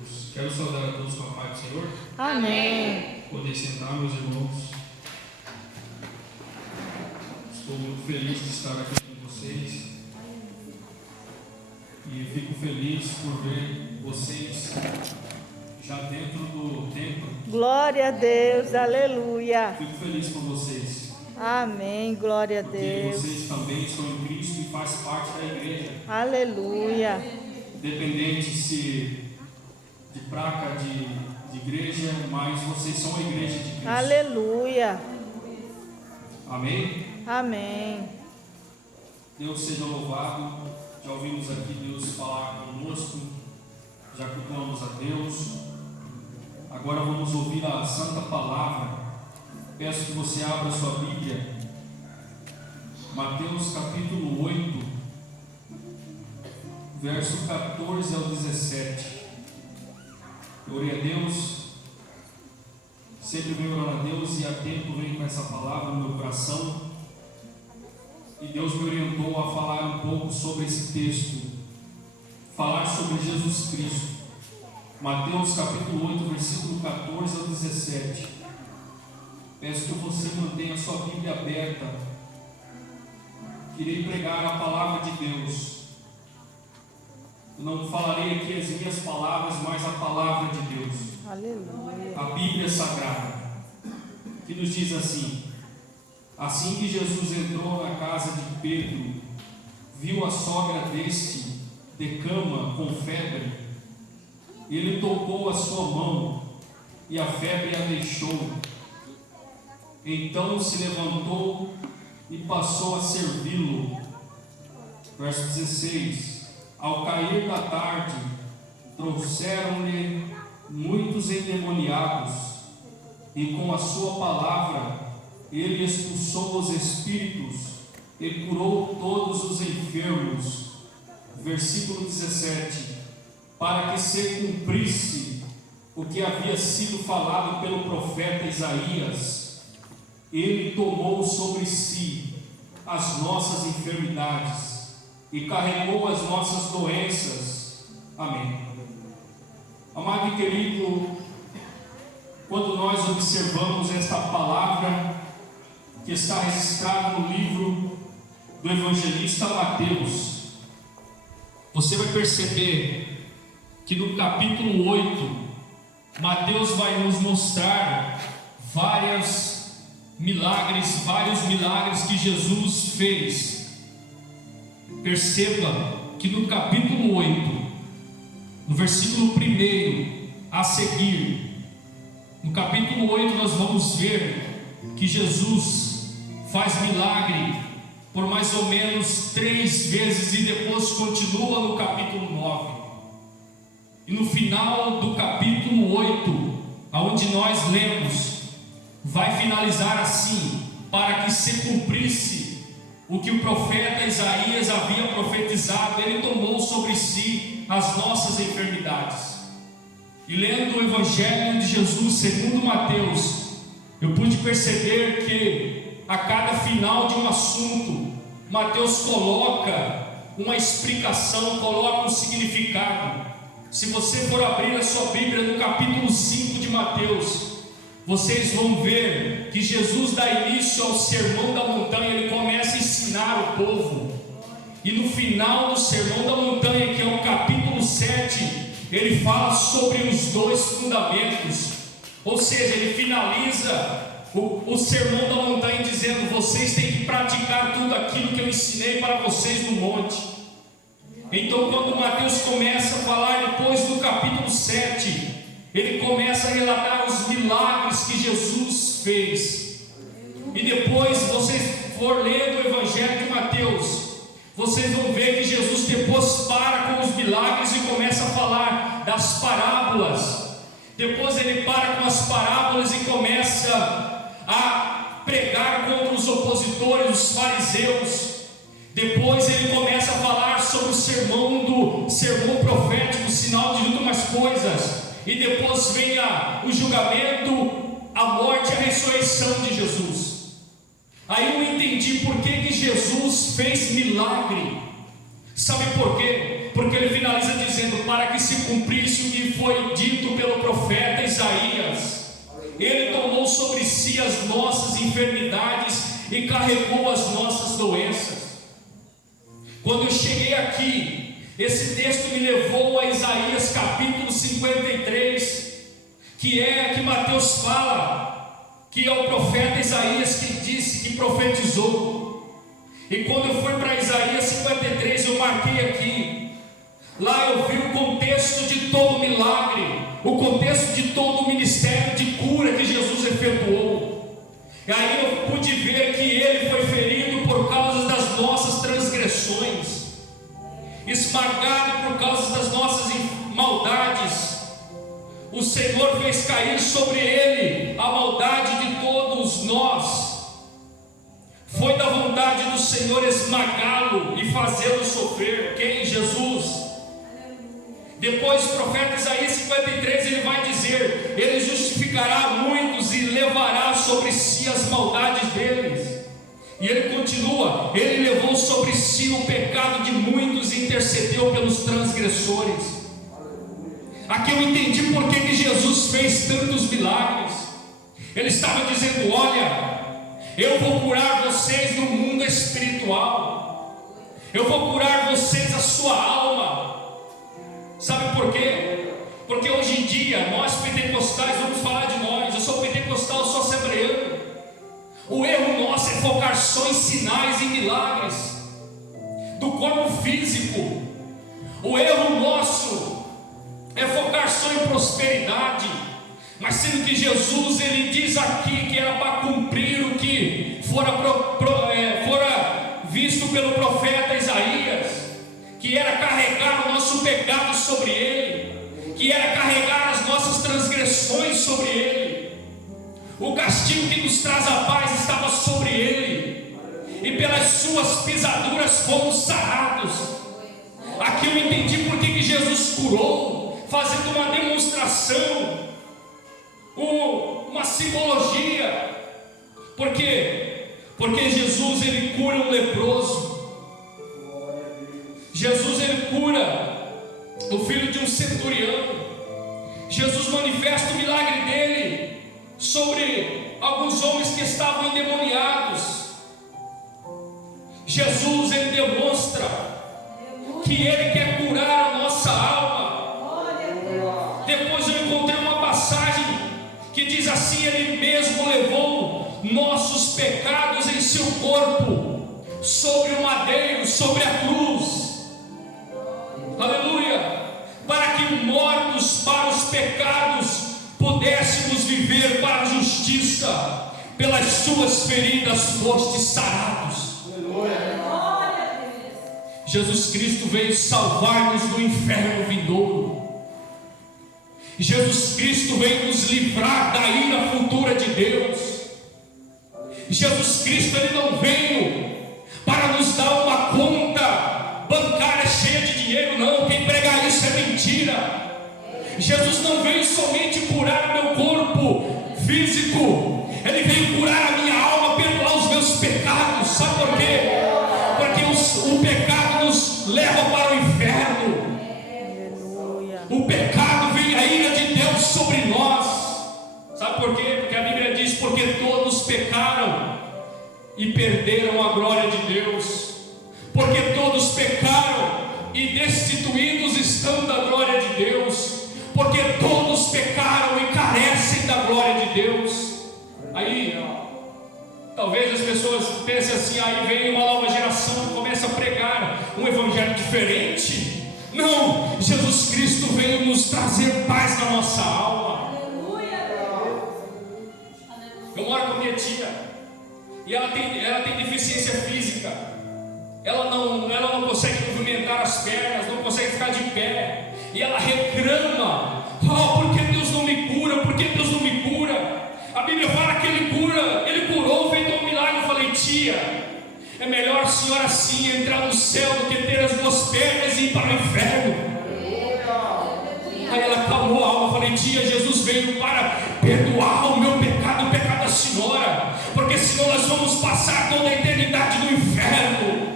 todos. Quero saudar a todos com a paz do Senhor. Amém. Poder sentar, meus irmãos. Estou muito feliz de estar aqui com vocês. E fico feliz por ver vocês já dentro do templo. Glória a Deus, aleluia. Fico feliz por vocês. Amém, glória a Porque Deus. vocês também estão em Cristo e fazem parte da igreja. Aleluia. Independente se de placa de igreja, mas vocês são a igreja de Cristo. Aleluia. Amém? Amém. Deus seja louvado. Já ouvimos aqui Deus falar conosco, já cultuamos a Deus. Agora vamos ouvir a Santa Palavra. Peço que você abra sua Bíblia, Mateus capítulo 8, verso 14 ao 17. Glória a Deus. Sempre venho orando a Deus e a tempo venho com essa palavra no meu coração. E Deus me orientou a falar um pouco sobre esse texto, falar sobre Jesus Cristo. Mateus capítulo 8, versículo 14 ao 17. Peço que você mantenha a sua Bíblia aberta. Irei pregar a palavra de Deus. Eu não falarei aqui as minhas palavras, mas a palavra de Deus. Aleluia. A Bíblia Sagrada, que nos diz assim: assim que Jesus entrou na casa de Pedro, viu a sogra deste de cama com febre. Ele tocou a sua mão e a febre a deixou. Então se levantou e passou a servi-lo. Verso 16: ao cair da tarde, trouxeram-lhe muitos endemoniados, e com a sua palavra ele expulsou os espíritos e curou todos os enfermos. Versículo 17: para que se cumprisse o que havia sido falado pelo profeta Isaías, ele tomou sobre si as nossas enfermidades e carregou as nossas doenças. Amém. Amado e querido, quando nós observamos esta palavra que está registrada no livro do evangelista Mateus, você vai perceber que no capítulo 8, Mateus vai nos mostrar vários milagres que Jesus fez. Perceba que no capítulo 8, no versículo 1 a seguir, no capítulo 8 nós vamos ver que Jesus faz milagre por mais ou menos 3 vezes e depois continua no capítulo 9. E no final do capítulo 8, aonde nós lemos, vai finalizar assim: para que se cumprisse o que o profeta Isaías havia profetizado, ele tomou sobre si as nossas enfermidades. E lendo o Evangelho de Jesus segundo Mateus, eu pude perceber que a cada final de um assunto, Mateus coloca uma explicação, coloca um significado. Se você for abrir a sua Bíblia no capítulo 5 de Mateus, vocês vão ver que Jesus dá início ao Sermão da Montanha. Ele começa a ensinar o povo, e no final do Sermão da Montanha, que é o capítulo 7, ele fala sobre os 2 fundamentos. Ou seja, ele finaliza o Sermão da Montanha dizendo: vocês têm que praticar tudo aquilo que eu ensinei para vocês no monte. Então, quando Mateus começa a falar depois do capítulo 7, ele começa a relatar os milagres que Jesus fez. E depois, se vocês for lendo o Evangelho de Mateus, vocês vão ver que Jesus depois para com os milagres e começa a falar das parábolas. Depois ele para com as parábolas e começa a pregar contra os opositores, os fariseus. Depois ele começa a falar sobre o sermão profético, o sinal de últimas coisas. E depois vem o julgamento, a morte e a ressurreição de Jesus. Aí eu entendi por que Jesus fez milagre. Sabe por quê? Porque ele finaliza dizendo: para que se cumprisse o que foi dito pelo profeta Isaías. Ele tomou sobre si as nossas enfermidades e carregou as nossas doenças. Quando eu cheguei aqui, esse texto me levou a Isaías capítulo 53, que Mateus fala, que é o profeta Isaías que disse, que profetizou. E quando eu fui para Isaías 53, eu marquei aqui. Lá eu vi o contexto de todo o milagre, o contexto de todo o ministério de cura que Jesus efetuou. E aí eu pude ver que ele foi ferido por causa das nossas transgressões, esmagado por causa das nossas maldades. O Senhor fez cair sobre ele a maldade de todos nós. Foi da vontade do Senhor esmagá-lo e fazê-lo sofrer. Quem? Jesus. Depois o profeta Isaías 53, ele vai dizer: ele justificará muitos e levará sobre si as maldades deles. E ele continua: ele levou sobre si o pecado de muitos e intercedeu pelos transgressores. Aqui eu entendi por que Jesus fez tantos milagres. Ele estava dizendo: olha, eu vou curar vocês no mundo espiritual, eu vou curar vocês a sua alma. Sabe por quê? Porque hoje em dia, nós pentecostais, vamos falar de nós, eu sou pentecostal, eu sou assembleano. O erro nosso é focar só em sinais e milagres do corpo físico. O erro nosso é focar só em prosperidade. Mas sendo que Jesus, ele diz aqui que era para cumprir o que fora visto pelo profeta Isaías, que era carregar o nosso pecado sobre ele, que era carregar as nossas transgressões sobre ele. O castigo que nos traz a paz estava sobre ele, e pelas suas pisaduras fomos sarados. Aqui eu entendi por que Jesus curou, fazendo uma demonstração, uma simbologia. Por quê? Porque Jesus, ele cura um leproso. Jesus, ele cura o filho de um centurião. Jesus manifesta o milagre dele sobre alguns homens que estavam endemoniados. Jesus, ele demonstra que ele quer curar a nossa alma. Depois eu encontrei uma passagem que diz assim: ele mesmo levou nossos pecados em seu corpo, sobre o madeiro, sobre a cruz. Aleluia! Para que mortos para os pecados pudéssemos viver para a justiça. Pelas suas feridas fostes sarados. Aleluia! Jesus Cristo veio salvar-nos do inferno vindouro. Jesus Cristo veio nos livrar da ira futura de Deus. Jesus Cristo, ele não veio para nos dar uma conta bancária cheia de dinheiro, não. Quem pregar isso é mentira. Jesus não veio somente curar o meu corpo físico, ele veio curar a minha alma, perdoar os meus pecados. Sabe por quê? Porque o pecado nos leva para o inferno. O pecado vem a ira de Deus sobre nós. Sabe por quê? Porque a Bíblia diz: porque todos pecaram e perderam a glória de Deus. Porque todos pecaram e destituídos estão da glória de Deus. Porque todos pecaram e carecem da glória de Deus. Aí, talvez as pessoas pensem assim: aí vem uma nova geração que começa a pregar um evangelho diferente. Não, Jesus Cristo veio nos trazer paz na nossa alma. Eu moro com minha tia, e ela tem deficiência física. Ela não consegue movimentar as pernas, não consegue ficar de pé. E ela reclama: por que Deus não me cura? Por que Deus não me cura? A Bíblia fala que Ele cura, Ele curou, fez um milagre. Eu falei: tia, é melhor a senhora assim entrar no céu do que ter as duas pernas e ir para o inferno. Aí ela acalmou a alma. Eu falei: tia, Jesus veio para perdoar o meu pecado, o pecado da senhora, porque senão nós vamos passar toda a eternidade no inferno.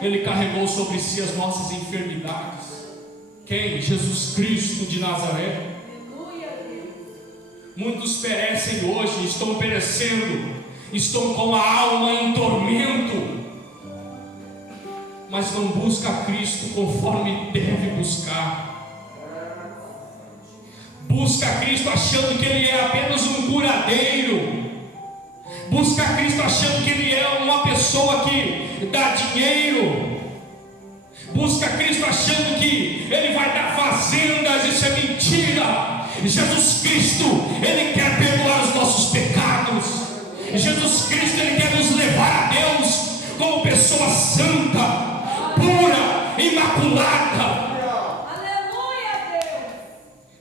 Ele carregou sobre si as nossas enfermidades. Quem? Jesus Cristo de Nazaré. Muitos perecem hoje, estão perecendo, estão com a alma em tormento, mas não busca Cristo conforme deve buscar. Busca Cristo achando que Ele é apenas um curadeiro. Busca Cristo achando que Ele é uma pessoa que dá dinheiro. Busca Cristo achando que Ele vai dar fazendas. Isso é mentira. Jesus Cristo, Ele quer perdoar os nossos pecados. Jesus Cristo, Ele quer nos levar a Deus como pessoa santa, pura, imaculada. Aleluia,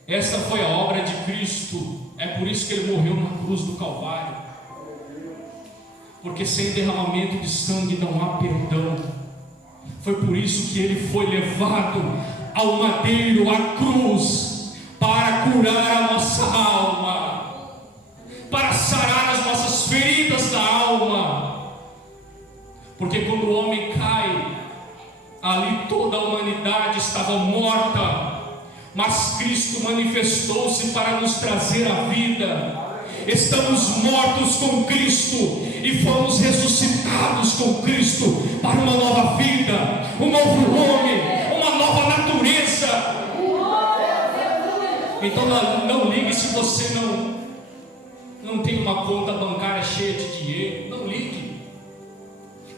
Deus. Essa foi a obra de Cristo. É por isso que Ele morreu na cruz do Calvário. Porque sem derramamento de sangue não há perdão. Foi por isso que Ele foi levado ao madeiro, à cruz, para curar a nossa alma, para sarar as nossas feridas da alma. Porque quando o homem cai, ali toda a humanidade estava morta, mas Cristo manifestou-se para nos trazer a vida. Estamos mortos com Cristo e fomos ressuscitados com Cristo para uma nova vida, um novo homem, uma nova natureza. Então não ligue se você não tem uma conta bancária cheia de dinheiro. Não ligue.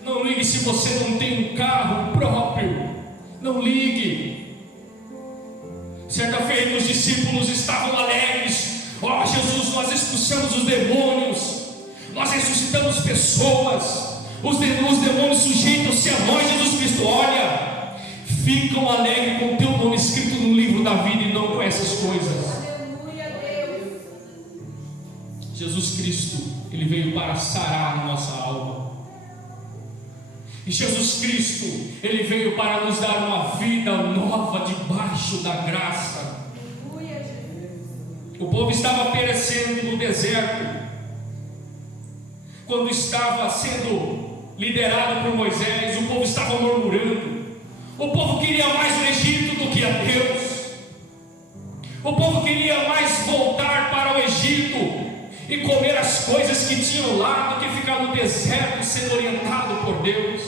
Não ligue se você não tem um carro próprio. Não ligue. Certa feita os discípulos estavam alegres. Ó Jesus, nós expulsamos os demônios, nós ressuscitamos pessoas, os demônios sujeitam-se a nós. Jesus Cristo, olha, ficam alegres com o teu nome escrito no livro da vida e não com essas coisas. Aleluia, Deus. Jesus Cristo, Ele veio para sarar a nossa alma. E Jesus Cristo, Ele veio para nos dar uma vida nova debaixo da graça. O povo estava perecendo no deserto, quando estava sendo liderado por Moisés. O povo estava murmurando. O povo queria mais o Egito do que a Deus. O povo queria mais voltar para o Egito e comer as coisas que tinham lá do que ficar no deserto sendo orientado por Deus.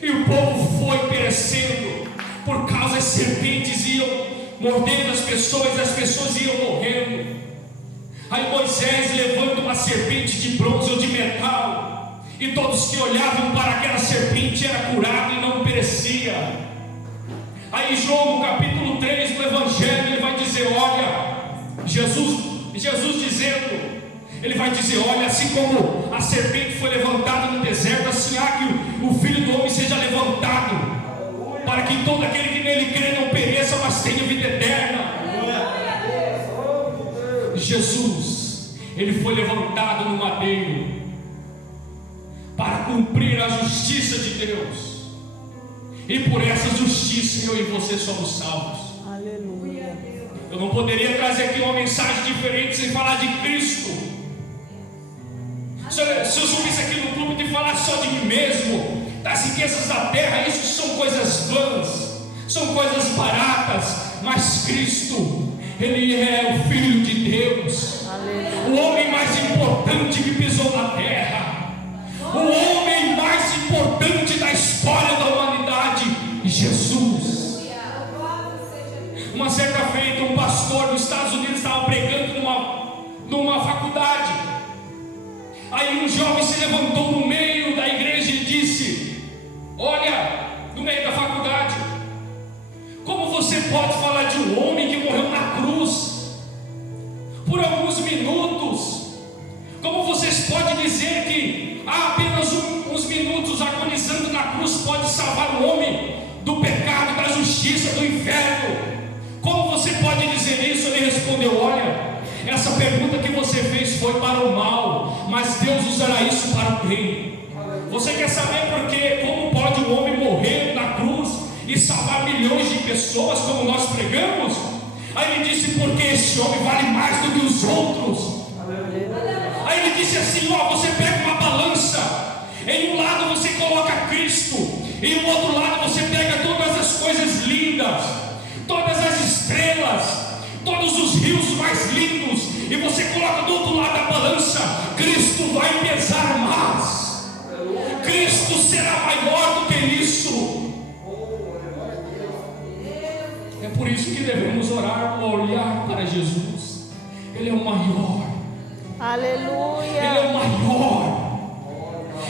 E o povo foi perecendo por causa das serpentes iam mordendo as pessoas iam morrendo. Aí Moisés levanta uma serpente de bronze ou de metal, e todos que olhavam para aquela serpente era curado e não perecia. Aí João, no capítulo 3 do Evangelho, ele vai dizer, olha, Jesus dizendo, ele vai dizer, olha, assim como a serpente foi levantada no deserto, assim há que o Filho do Homem seja levantado, para que todo aquele que nele crê não pereça, mas tenha vida eterna. Jesus, Ele foi levantado no madeiro para cumprir a justiça de Deus, e por essa justiça eu e você somos salvos. Aleluia. Eu não poderia trazer aqui uma mensagem diferente sem falar de Cristo. Se eu subisse aqui no púlpito e falar só de mim mesmo, das riquezas da terra, isso são coisas vãs, são coisas baratas. Mas Cristo, Ele é o Filho de Deus, o homem mais importante que pisou na terra, o homem mais importante da história da humanidade, Jesus. Uma certa feita, um pastor dos Estados Unidos estava pregando numa faculdade. Aí um jovem se levantou no meio da igreja e disse, olha, no meio da faculdade, como você pode falar de um homem que morreu na cruz por alguns minutos? Como vocês podem dizer que há apenas uns minutos agonizando na cruz pode salvar o homem do pecado, da justiça, do inferno? Como você pode dizer isso? Ele respondeu, olha, essa pergunta que você fez foi para o mal, mas Deus usará isso para o bem. Você quer saber por quê? Como pode um homem morrer na cruz e salvar milhões de pessoas, como nós pregamos? Aí ele disse, porque esse homem vale mais do que os outros. Aí ele disse assim, você pega uma balança, em um lado você coloca Cristo, e no outro lado você pega todas as coisas lindas, todas mais lindos e você coloca do outro lado da balança, Cristo vai pesar mais. Cristo será maior do que isso. É por isso que devemos orar, olhar para Jesus. Ele é o maior. Aleluia. Ele é o maior.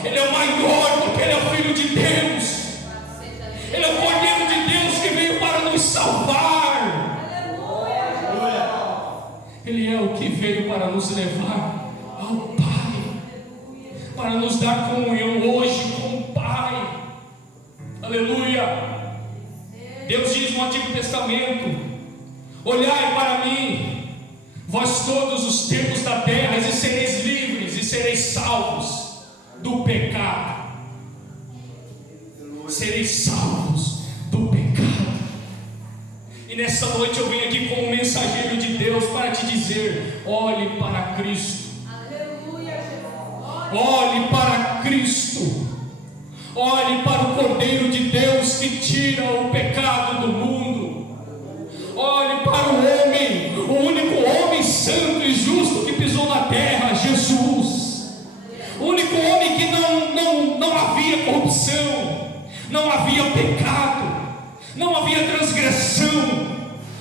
Ele é o maior porque Ele é o Filho de Deus. Ele é o Cordeiro de Deus que veio para nos salvar. Ele é o que veio para nos levar ao Pai, para nos dar comunhão hoje com o Pai. Aleluia. Deus diz no Antigo Testamento: olhai para mim, vós todos os tempos da terra, e sereis livres e sereis salvos do pecado. Sereis salvos do pecado. E nessa noite eu venho aqui como mensageiro de Deus para te dizer: olhe para Cristo. Olhe para Cristo. Olhe para o Cordeiro de Deus que tira o pecado do mundo. Olhe para o homem, o único homem santo e justo que pisou na terra, Jesus. O único homem que não havia corrupção, não havia pecado, não havia transgressão.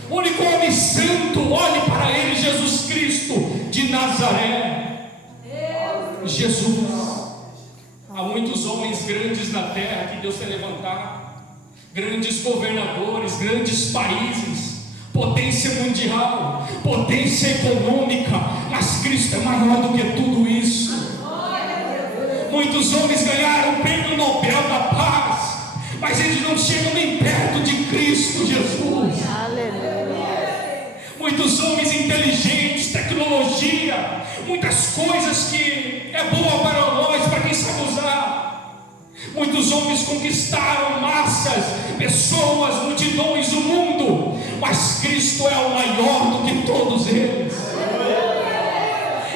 O único homem santo, olhe para ele, Jesus Cristo de Nazaré. Jesus. Há muitos homens grandes na terra que Deus tem levantado, grandes governadores, grandes países, potência mundial, potência econômica, mas Cristo é maior do que tudo isso. Muitos homens ganharam o prêmio Nobel da Paz, mas eles não chegam nem perto de Cristo Jesus. Aleluia. Muitos homens inteligentes, tecnologia, muitas coisas que é boa para nós, para quem sabe usar. Muitos homens conquistaram massas, pessoas, multidões, o mundo, mas Cristo é o maior do que todos eles.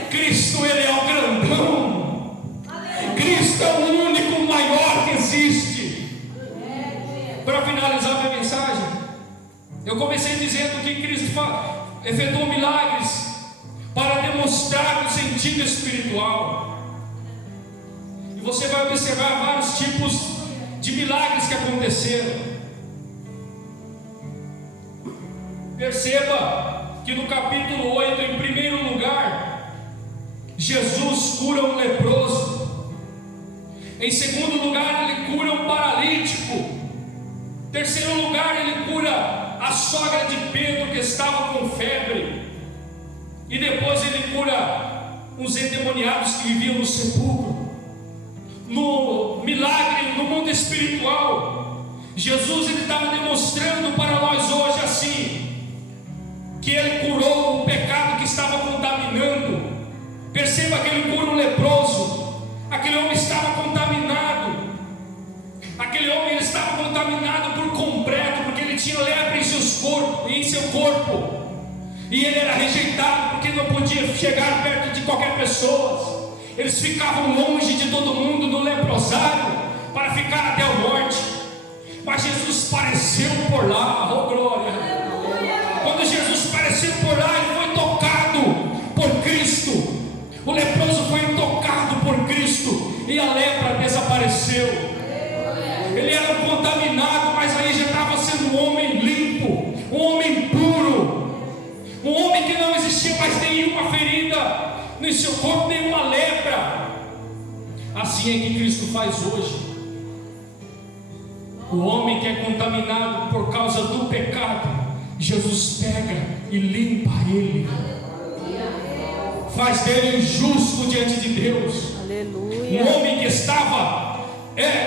Cristo, Ele é o grandão. Cristo é o único maior que existe. Para finalizar minha mensagem, eu comecei dizendo que Cristo efetuou milagres para demonstrar o sentido espiritual. E você vai observar vários tipos de milagres que aconteceram. Perceba que no capítulo 8, em primeiro lugar, Jesus cura um leproso. Em segundo lugar, Ele cura um paralítico. Em terceiro lugar, Ele cura a sogra de Pedro que estava com febre. E depois Ele cura uns endemoniados que viviam no sepulcro. No milagre, no mundo espiritual, Jesus ele estava demonstrando para nós hoje assim, que Ele curou o pecado que estava contaminando. Perceba que Ele cura um leproso. Aquele homem estava contaminado. Aquele homem ele estava contaminado por completo, porque ele tinha lepra em seu corpo. E ele era rejeitado, porque não podia chegar perto de qualquer pessoa. Eles ficavam longe de todo mundo no leprosário, para ficar até a morte. Mas Jesus apareceu por lá, oh glória. Quando Jesus apareceu por lá, ele foi tocado por Cristo. O leproso foi tocado por Cristo, e a lepra desapareceu. Ele era um contaminado, mas aí já estava sendo um homem limpo, um homem puro. Um homem que não existia mais nenhuma ferida no seu corpo, nenhuma lepra. Assim é que Cristo faz hoje. O homem que é contaminado por causa do pecado, Jesus pega e limpa ele, faz dele justo diante de Deus. Aleluia. Um homem que estava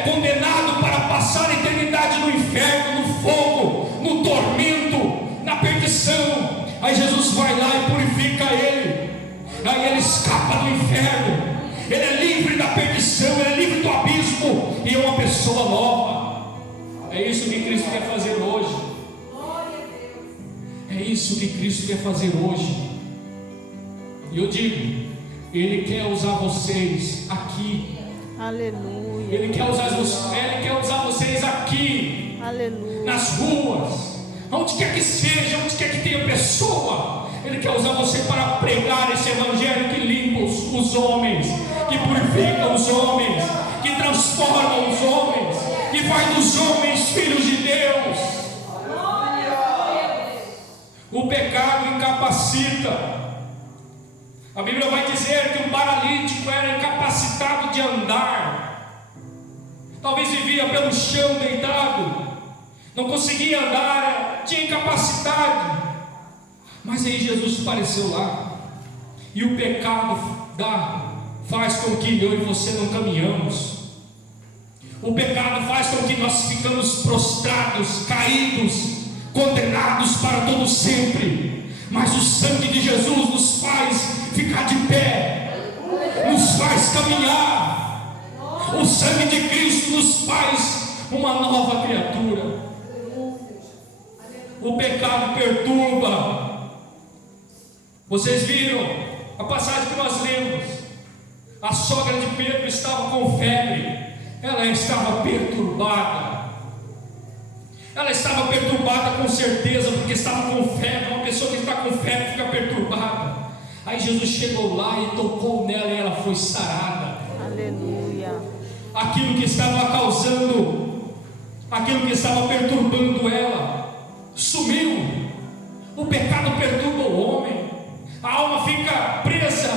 condenado para passar a eternidade no inferno, no fogo, no tormento, na perdição. Aí Jesus vai lá e purifica ele. Aí ele escapa do inferno. Ele é livre da perdição, ele é livre do abismo, e é uma pessoa nova. É isso que Cristo quer fazer hoje. É isso que Cristo quer fazer hoje. E eu digo, Ele quer usar vocês aqui. Aleluia. Ele quer usar vocês aqui. Aleluia. Nas ruas, onde quer que seja, onde quer que tenha pessoa, Ele quer usar você para pregar esse evangelho que limpa os homens, que purifica os homens, que transforma os homens, que faz dos homens filhos de Deus. O pecado incapacita. A Bíblia vai dizer que um paralítico era incapacitado de andar. Talvez vivia pelo chão deitado, não conseguia andar, tinha incapacidade. Mas aí Jesus apareceu lá. E o pecado faz com que eu e você não caminhamos. O pecado faz com que nós ficamos prostrados, caídos, condenados para todo sempre. Mas o sangue de Jesus nos faz ficar de pé, nos faz caminhar. O sangue de Cristo nos faz uma nova criatura. O pecado perturba. Vocês viram a passagem que nós lemos? A sogra de Pedro estava com febre. Ela estava perturbada. Ela estava perturbada com certeza, porque estava com febre. Uma pessoa que está com febre fica perturbada. Aí Jesus chegou lá e tocou nela e ela foi sarada. Aleluia. Aquilo que estava causando, aquilo que estava perturbando ela, sumiu. O pecado perturba o homem. A alma fica presa.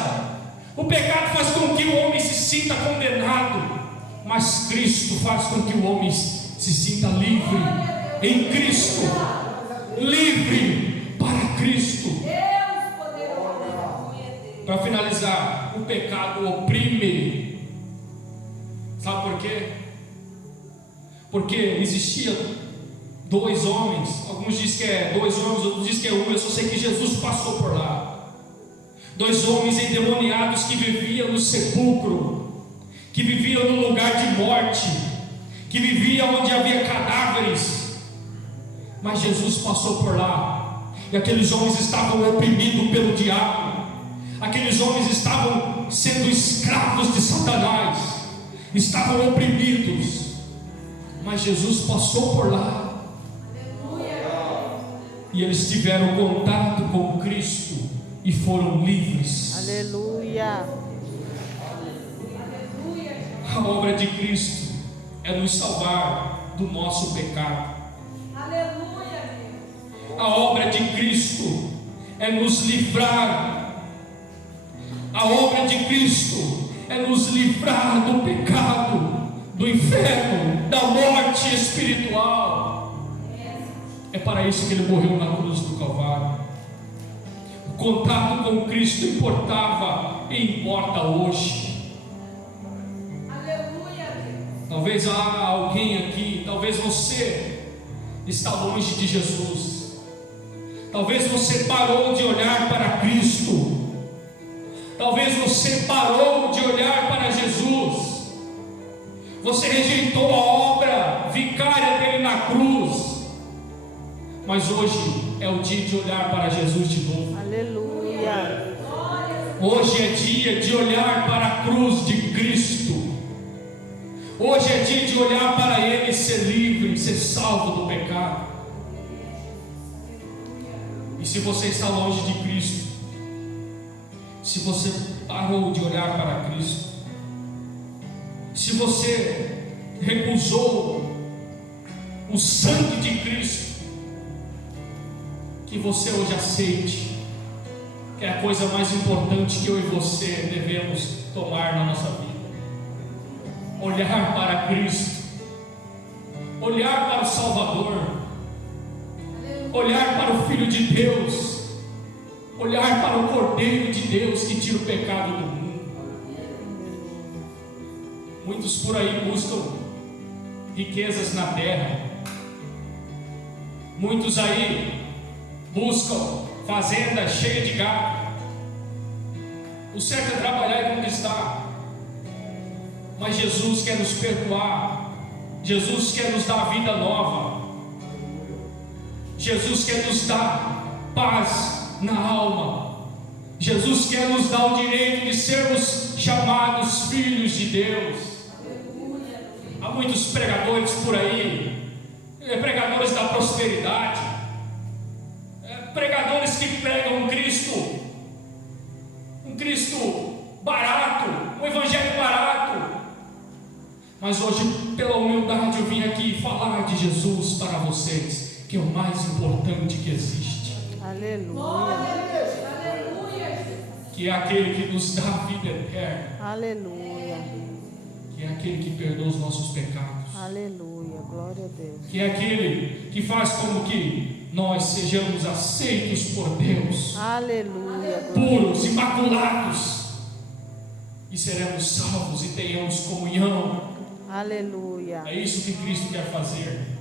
O pecado faz com que o homem se sinta condenado, mas Cristo faz com que o homem se sinta livre em Cristo, livre para Cristo. Para finalizar, o pecado oprime. Sabe por quê? Porque existia dois homens. Alguns dizem que é dois homens, outros dizem que é um. Eu só sei que Jesus passou por lá. Dois homens endemoniados que viviam no sepulcro, que viviam no lugar de morte, que viviam onde havia cadáveres. Mas Jesus passou por lá, e aqueles homens estavam oprimidos pelo diabo. Aqueles homens estavam sendo escravos de Satanás, estavam oprimidos. Mas Jesus passou por lá, e eles tiveram contato com Cristo e foram livres. Aleluia. A obra de Cristo é nos salvar do nosso pecado. A obra de Cristo é nos livrar. A obra de Cristo é nos livrar do pecado, do inferno, da morte espiritual. É para isso que Ele morreu na cruz do Calvário. O contato com Cristo importava e importa hoje. Talvez há alguém aqui, talvez você está longe de Jesus. Talvez você parou de olhar para Cristo. Talvez você parou de olhar para Jesus. Você rejeitou a obra vicária dele na cruz. Mas hoje é o dia de olhar para Jesus de novo. Aleluia. Hoje é dia de olhar para a cruz de Cristo. Hoje é dia de olhar para Ele e ser livre, ser salvo do pecado. E se você está longe de Cristo, se você parou de olhar para Cristo, se você recusou o sangue de Cristo, que você hoje aceite, que é a coisa mais importante que eu e você devemos tomar na nossa vida. Olhar para Cristo, olhar para o Salvador, olhar para o Filho de Deus, olhar para o Cordeiro de Deus que tira o pecado do mundo. Muitos por aí buscam riquezas na terra, muitos aí buscam fazendas cheias de gado. O certo é trabalhar e conquistar. Mas Jesus quer nos perdoar. Jesus quer nos dar vida nova. Jesus quer nos dar paz na alma. Jesus quer nos dar o direito de sermos chamados filhos de Deus. Há muitos pregadores por aí, pregadores da prosperidade, pregadores que pregam um Cristo barato, um evangelho barato. Mas hoje, pela humildade, eu vim aqui falar de Jesus para vocês, que é o mais importante que existe. Aleluia. Que é aquele que nos dá a vida eterna. Aleluia. Que é aquele que perdoa os nossos pecados. Aleluia. Glória a Deus. Que é aquele que faz como que nós sejamos aceitos por Deus, Aleluia. puros, imaculados, e seremos salvos e tenhamos comunhão. Aleluia. É isso que Cristo quer fazer.